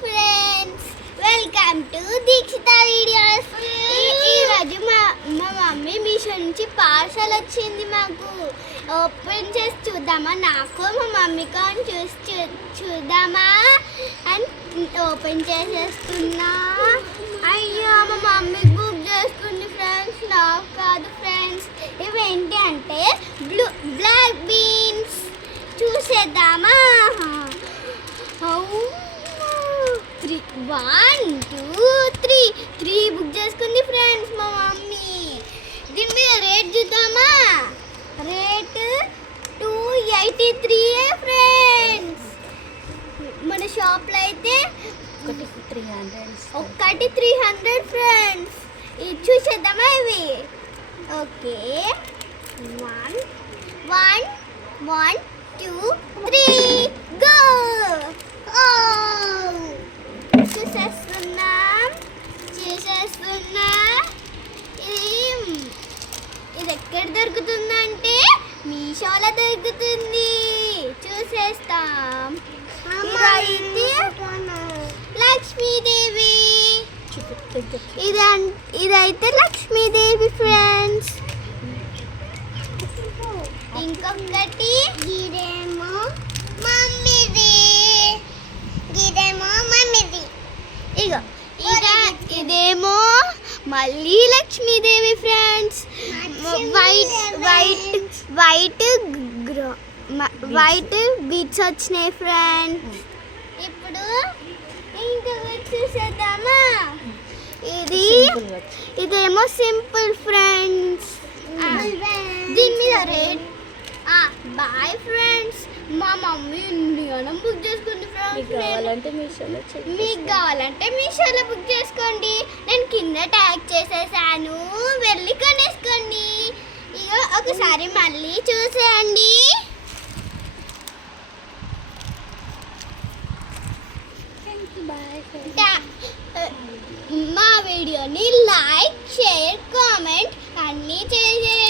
Friends, welcome to Dikshita videos. ఈరోజు మా mummy Meesho నుంచి పార్సల్ వచ్చింది. మాకు ఓపెన్ చేసి చూద్దామా, నాకు మా మమ్మీకి అని చూద్దామా అని ఓపెన్ చేసేస్తున్నా. అయ్యో, మా మమ్మీ బుక్ చేసుకుంది ఫ్రెండ్స్, నాకు కాదు ఫ్రెండ్స్. ఇవేంటి అంటే బ్లాక్ బీన్స్. చూసేద్దామా. 1 2 3 బుక్ చేసుకుంది ఫ్రెండ్స్ మా మమ్మీ. దీని మీద రేట్ చూద్దామా. Rate 283 friends. మన షాప్లో అయితే ఒకటి 300 ఫ్రెండ్స్. ఇది చూసేద్దామా ఇవి. Okay, 1 2 3 go. చూసేస్తున్నా. ఇది ఎక్కడ దొరుకుతుందంటే మీషోలో దొరుకుతుంది. చూసేస్తాం. లక్ష్మీదేవి. ఇదైతే లక్ష్మీదేవి ఫ్రెండ్స్. ఇంకొకటి గిరేమో మమ్మీది. ఇగో ఇదేమో మళ్ళీ లక్ష్మీదేవి ఫ్రెండ్స్. వైట్ బీట్స్ వచ్చినాయి ఫ్రెండ్స్. ఇప్పుడు ఇంకొకటి చూసేద్దామా. ఇదేమో సింపుల్ ఫ్రెండ్స్. దీని మీద రేట్. Bye friends. మా మమ్మీ ఇండియాలో బుక్ చేసుకుంది ఫ్రెండ్స్. మీకు కావాలంటే మీషోలో బుక్ చేసుకోండి. నేను కింద ట్యాగ్ చేసేసాను, వెళ్ళి కొనేసుకోండి. ఇక ఒకసారి మళ్ళీ చూసేయండి. మా వీడియోని లైక్, షేర్, కామెంట్ అన్నీ చేయండి.